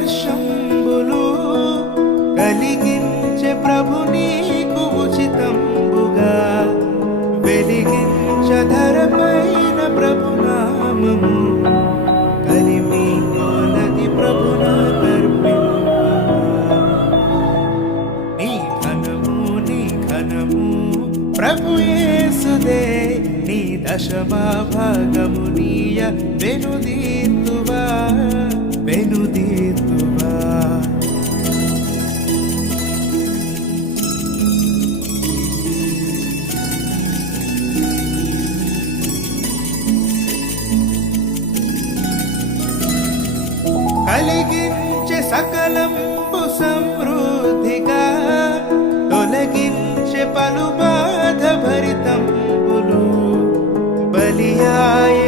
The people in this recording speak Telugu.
హర్షంబులు కలిగించే ప్రభు నీకు ఉచితంబుగా వెలిగించధరపైన ప్రభు నామము కలిమి కొలది ప్రభున కర్పింపగా నీ ఘనము ప్రభు యేసుదే నీ దశమా భాగము నీయ వెనుదీతువా వెనుదీతువా కలిగించే సకలంబు సమృద్ధిగా తొలగించే పలు బాధ భరితంబులు బలియాయ